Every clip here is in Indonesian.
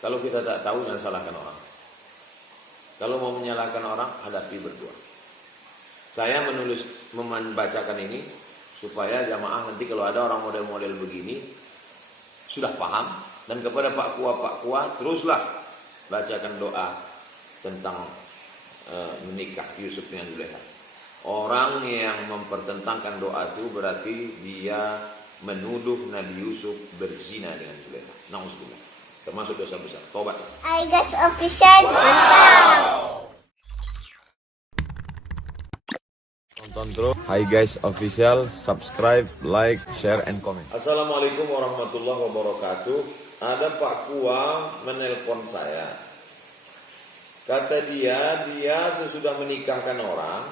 Kalau kita tak tahu, jangan salahkan orang. Kalau mau menyalahkan orang, hadapi berdua. Saya membacakan ini supaya jamaah nanti kalau ada orang model-model begini sudah paham, dan kepada Pak Kua teruslah bacakan doa tentang menikah Yusuf dengan Zulaikha. Orang yang mempertentangkan doa itu berarti dia menuduh Nabi Yusuf berzina dengan Zulaikha. Nauzubillah. Termasuk dosa besar. Tobat. Hai guys, official mantap. Tonton terus. Hai guys official, subscribe, like, share, and comment. Assalamualaikum warahmatullahi wabarakatuh. Ada Pak Kua menelpon saya. Kata dia sesudah menikahkan orang.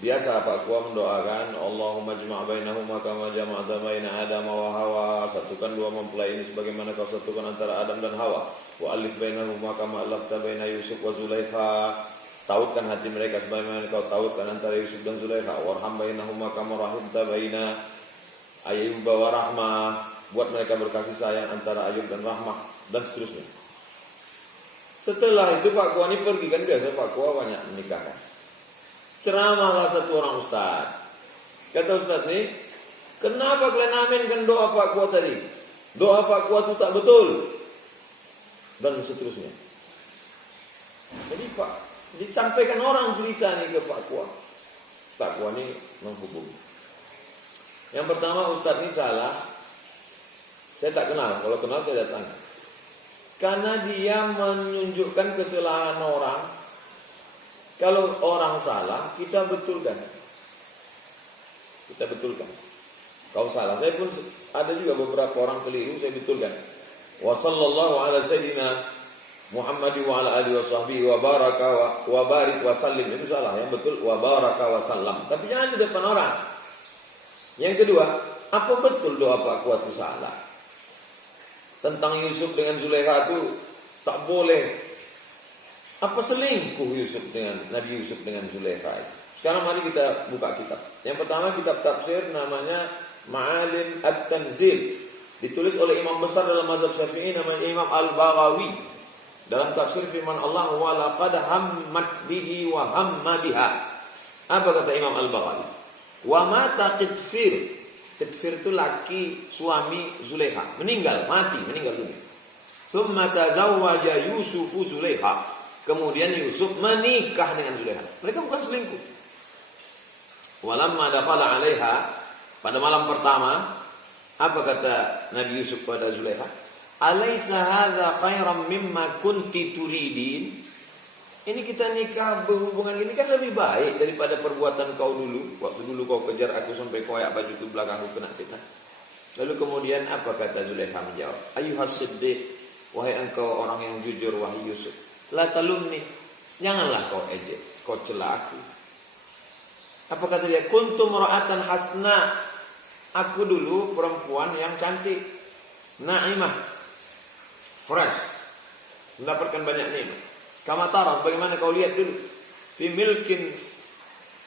Biasa Pak Kua mendoakan, Allahumma jma' bainahuma kama jama'ta baina Adam wa Hawa. Satukan dua mempelai ini sebagaimana kau satukan antara Adam dan Hawa. Wa alif bainahuma kama alafta baina Yusuf wa Zulaikha. Tautkan hati mereka sebagaimana kau tautkan antara Yusuf dan Zulaikha. Warham bainahuma kama rahimta baina Ayyub wa Rahmah. Buat mereka berkasih sayang antara Ayub dan Rahmah, dan seterusnya. Setelah itu Pak Kua ini pergi, kan biasa Pak Kua banyak menikahkan. Ceramahlah satu orang ustaz. Kata ustaz nih, kenapa kalian aminkan doa Pak Kua tadi? Doa Pak Kua itu tak betul, dan seterusnya. Jadi Pak, disampaikan orang cerita nih ke Pak Kua. Pak Kua ini menghubungi. Yang pertama ustaz ini salah. Saya tak kenal, kalau kenal saya datang. Karena dia menunjukkan kesalahan orang. Kalau orang salah, kita betulkan. Kita betulkan. Kau salah, saya pun ada juga beberapa orang keliru, saya betulkan. Wa sallallahu ala sayyidina Muhammad wa ala alihi wa sahbihi wa baraka wa barik wa sallim. Itu salah, yang betul wa baraka wa sallam. Tapi jangan di depan orang. Yang kedua, apa betul doa Pak Kua itu salah? Tentang Yusuf dengan Zulaikha itu tak boleh. Apa selingkuh Nabi Yusuf dengan Zulaikha itu? Sekarang mari kita buka kitab. Yang pertama kitab tafsir namanya Ma'alim At-Tanzil. Ditulis oleh imam besar dalam mazhab Syafi'i namanya Imam Al-Baghawi. Dalam tafsir firman Allah wa laqad hammat bihi wa hamma biha. Apa kata Imam Al-Baghawi? Wa mata qitfir. Qitfir itu laki suami Zulaikha, meninggal dunia. Tsumma tazawwaja Yusufu Zulaikha. Kemudian Yusuf menikah dengan Zulaikha. Mereka bukan selingkuh. Walamma dakhala 'alaiha, pada malam pertama, apa kata Nabi Yusuf pada Zulaikha? Alaysa hadza khairan mimma kunti turidin? Ini kita nikah berhubungan ini kan lebih baik daripada perbuatan kau dulu. Waktu dulu kau kejar aku sampai koyak baju ke belakangku kena fitnah. Lalu kemudian apa kata Zulaikha menjawab? Ayyuhas siddiq, wahai engkau orang yang jujur, wahai Yusuf. La talumni, janganlah kau ejek, kau cela aku. Apa kata dia? Kuntu mar'atan hasna. Aku dulu perempuan yang cantik, naimah, fresh, mendapatkan banyak nikmat. Kama tara, sebagaimana kau lihat dulu, fi milkin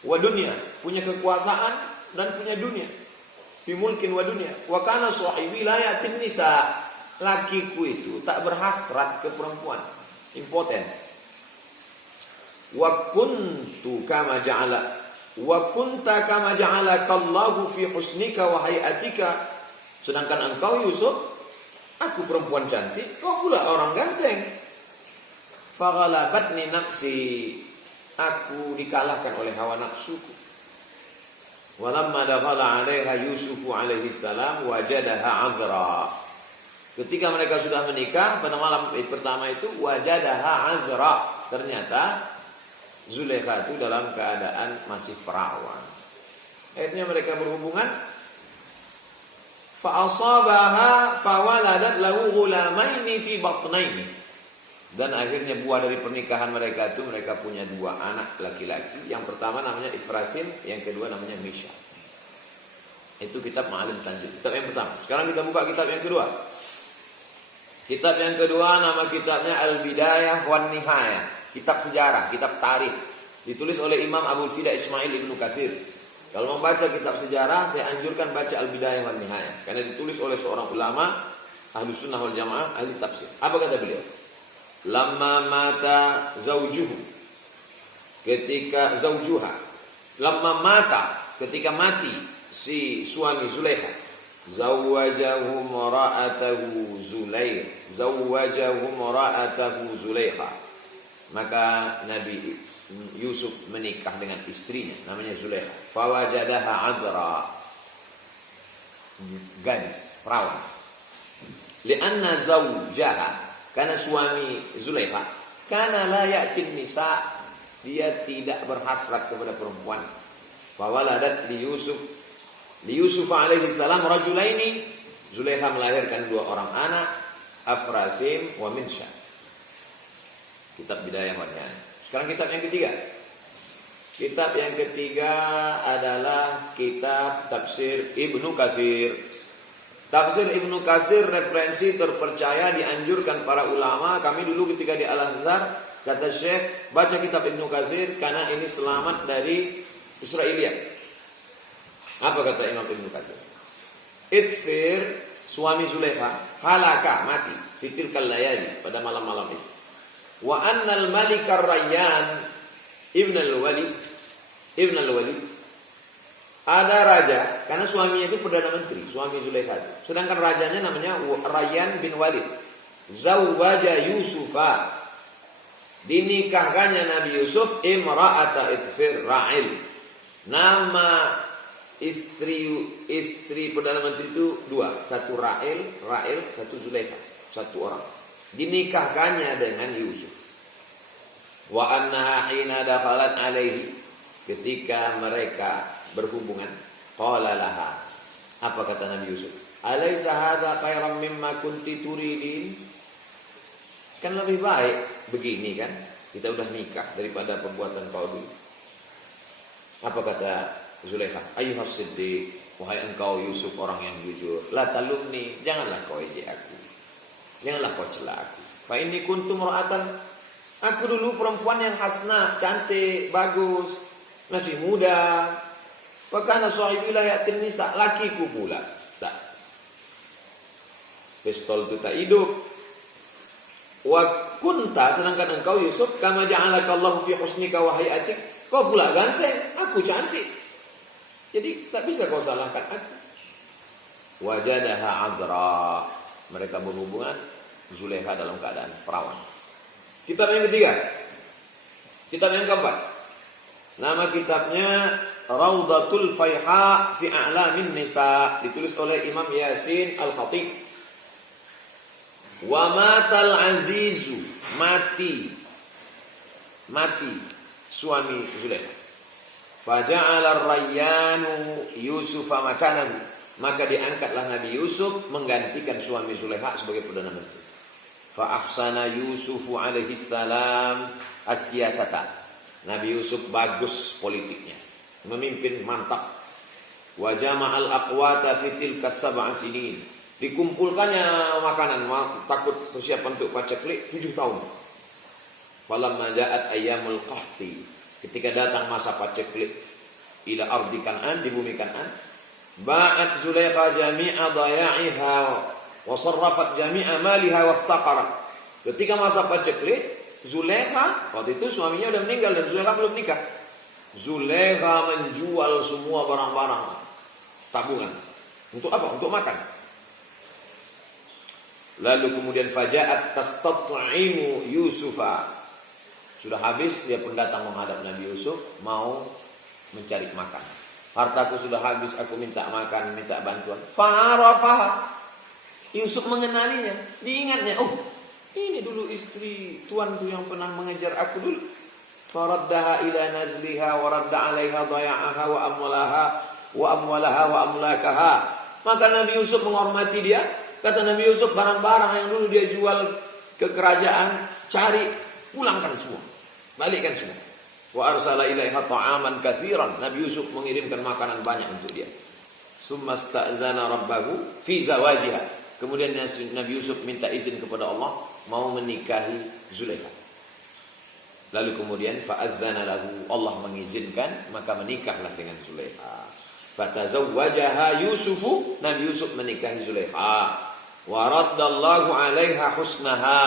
wa dunya, punya kekuasaan dan punya dunia. Fi mulkin wa dunya, wa kana sahibi la yatim nisa. Lakiku itu tak berhasrat ke perempuan, impoten. Wa kuntu kama ja'ala wa kunta kama ja'alaka Allahu fi husnika wa hayatika. Sedangkan engkau Yusuf, aku perempuan cantik, kau pula orang ganteng. Faghalabatni nafsi, aku dikalahkan oleh hawa nafsuku. Walamma dakhala 'alaiha Yusufu alaihi salam wajadaha 'adhra. Ketika mereka sudah menikah pada malam pertama itu wajadaha 'adhra. Ternyata Zulaikha itu dalam keadaan masih perawan. Akhirnya mereka berhubungan. Fa asabaha fawaladat lahu ghulamaini fi batnaini. Dan akhirnya buah dari pernikahan mereka itu mereka punya dua anak laki-laki. Yang pertama namanya Ifrasim, yang kedua namanya Misha. Itu kitab Ma'alim Tanzil, kitab yang pertama. Sekarang kita buka kitab yang kedua. Kitab yang kedua nama kitabnya Al-Bidayah wan Nihayah. Kitab sejarah, kitab tarikh. Ditulis oleh Imam Abu Fida Ismail Ibnu Katsir. Kalau membaca kitab sejarah, saya anjurkan baca Al-Bidayah wan Nihayah. Karena ditulis oleh seorang ulama Ahlus Sunnah wal Jamaah, ahli tafsir. Apa kata beliau? Lamma mata zaujuhu, ketika zaujuha, lamma mata, ketika mati si suami Zulaikha, zawwajahu mara'atahu Zulaikha, maka Nabi Yusuf menikah dengan istrinya namanya Zulaikha. Fawajadaha adra, gadis, perawan. Lianna zawjaha, karena suami Zulaikha, kana la ya'tin nisa, dia tidak berhasrat kepada perempuan. Fawaladat li Yusuf alaihi salam rajulaini, Zulaikha melahirkan 2 orang anak, Afrasim wa Minsha. Kitab Bidayah wa Nihayah. Sekarang kitab yang ketiga. Kitab yang ketiga adalah kitab Tafsir Ibnu Katsir. Tafsir Ibnu Katsir referensi terpercaya, dianjurkan para ulama. Kami dulu ketika di Al-Azhar, kata Syekh, baca kitab Ibnu Katsir karena ini selamat dari Israiliyat. Apa kata Imam Ibnu Katsir? Itfir, suami Zulaikha, halaka, mati, fitilkal layali, pada malam-malam itu. Wa annal malikar Rayyan ibn al-Walid, ada raja, karena suaminya itu perdana menteri, suami Zulaikha itu. Sedangkan rajanya namanya Rayyan bin Walid. Zawwaja Yusufa, dinikahkannya Nabi Yusuf imra'ata Itfir Ra'il. Nama istri perdana menteri itu 2, satu Ra'il, satu Zulaikha, 1 orang. Dinikahkannya dengan Yusuf. Wa annaha hina dakhalat alaihi, ketika mereka berhubungan, qala laha, apa kata Nabi Yusuf? Alaysa hadza khairan mimma kunti turidin? Kan lebih baik begini kan? Kita udah nikah daripada perbuatan kau dulu. Apa kata Zulaikha? Ayyuhas siddiq, wahai engkau Yusuf orang yang jujur, la talumni, janganlah kau ejek aku. Janganlah kau cela aku. Fa inni kuntum ra'atan, aku dulu perempuan yang hasna, cantik, bagus, masih muda. Wa kana sahibi la ya'tin nisa, lakiku pula tak. Pistol itu tak hidup. Wa kunta, sedangkan engkau Yusuf, kama ja'alaka Allahu fi husnika wa hayatik, kau pula ganteng, aku cantik. Jadi tak bisa kau salahkan aku. Wajadaha adra, mereka berhubungan, Zulaikha dalam keadaan perawan. Kitab yang ketiga, kitab yang keempat, nama kitabnya Raudatul Faiha fi A'lamin Nisa, ditulis oleh Imam Yasin Al-Khatib. Wa matal azizu, mati suami Zulaikha. Faja'ala ar-Rayyanu Yusufa makanahu, maka diangkatlah Nabi Yusuf menggantikan suami Zulaikha sebagai perdana menteri. Fa ahsana Yusufu alaihi salam as-siyasata, Nabi Yusuf bagus politiknya, memimpin mantap. Wa jama'al aqwata fi tilka sab'a sinin, dikumpulkannya makanan, takut persiapan untuk paceklik 7 tahun. Falamma ja'at ayyamul qahti, ketika datang masa paceklik, ila ardi Kan'an, di bumi Kan'an, ba'at Zulaikha jami'a daya'iha wa sarrafat jami'a maliha wa iftaqarat. Ketika masa paceklik, Zulaikha, waktu itu suaminya sudah meninggal dan Zulaikha belum nikah. Zulaikha menjual semua barang-barang tabungan. Untuk apa? Untuk makan. Lalu kemudian faja'at tastat'imu Yusufa, sudah habis, dia pun datang menghadap Nabi Yusuf, mau mencari makan. Hartaku sudah habis, aku minta makan, minta bantuan. Fa'arafaha, Yusuf mengenalinya, diingatnya, oh ini dulu istri tuan tu yang pernah mengejar aku dulu. Faraddaha ila nazliha wa radda 'alaiha daya'aha wa amwalaha wa amlakaha. Maka Nabi Yusuf menghormati dia. Kata Nabi Yusuf, barang-barang yang dulu dia jual ke kerajaan, cari, pulangkan semua, balikkan semua. Wa arsala ilaiha ta'aman katsiran, Nabi Yusuf mengirimkan makanan banyak untuk dia. Summa sta'zana rabbahu fi zawajiha, kemudian Nabi Yusuf minta izin kepada Allah mau menikahi Zulaikha. Lalu kemudian fa'adzana lahu, Allah mengizinkan, maka menikahlah dengan Zulaikha. Fatazawwajaha Yusufu, Nabi Yusuf menikahi Zulaikha. Wa raddallahu 'alaiha husnaha.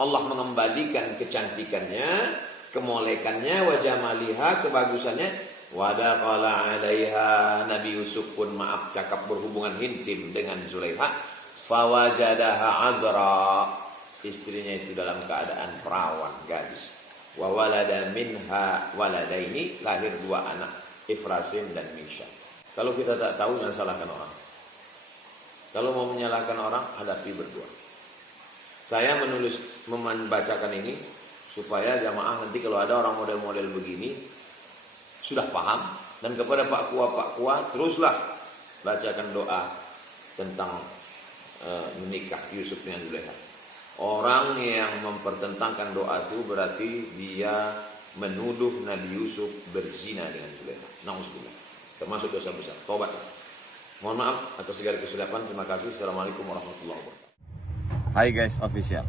Allah mengembalikan kecantikannya, kemolekannya, wa jamaliha, kebagusannya. Wa dakhala 'alaiha. Nabi Yusuf pun cakap berhubungan intim dengan Zulaikha. Fawajadaha 'adra. Istrinya itu dalam keadaan perawan, gadis. Wa walada minha waladaini, lahir 2 anak, Ifrasin dan Misha. Kalau kita tak tahu, jangan salahkan orang. Kalau mau menyalahkan orang, hadapi berdua. Saya membacakan ini supaya jamaah nanti kalau ada orang model-model begini sudah paham, dan kepada Pak Kua teruslah bacakan doa tentang menikah Yusuf dengan Zulaikha. Orang yang mempertentangkan doa itu berarti dia menuduh Nabi Yusuf berzina dengan Zulaikha. Nauzubillah. Termasuk dosa besar. Tobat. Mohon maaf atas segala kesilapan. Terima kasih. Assalamualaikum warahmatullahi wabarakatuh. Hai guys, official.